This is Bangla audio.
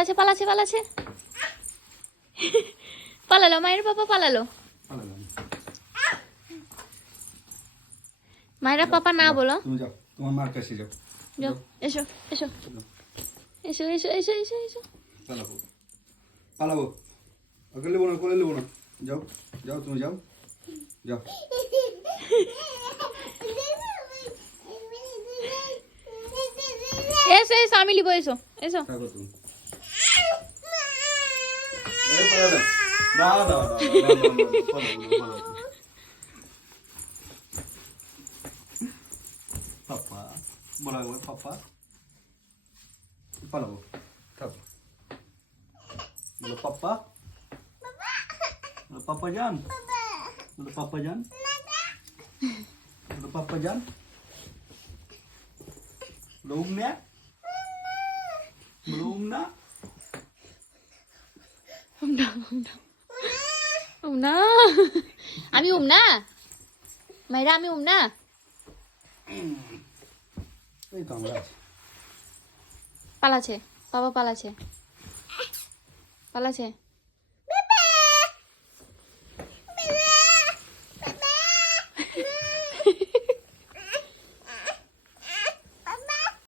পালাচ্ছে পালাচ্ছে পালাচ্ছে পালালো মায়ের পাপা পালালো মায়েরা পাপা না বলো তুমি যাও তোমার মার কাছে যাও যাও এসো এসো এসো এসো এসো এসো এসো পালাবো পালাবো ওকে নেবো না কোলে নেবো না যাও যাও তুমি যাও যাও এসো এসো আমি লিবো এসো এসো থাকো তুমি এই পালাবো না না না পালাবো পাপা বলাবো পাপা পালাবো থাকো বলো পাপা বলো পাপা জান বলো পাপা জান বলো পাপা জান বলো উমনা বলো উমনা উমনা আমি উমনা মায়েরা আমি উমনা এই তো আমরা আছি পালাচ্ছে বাবা পালাচ্ছে পালাচ্ছে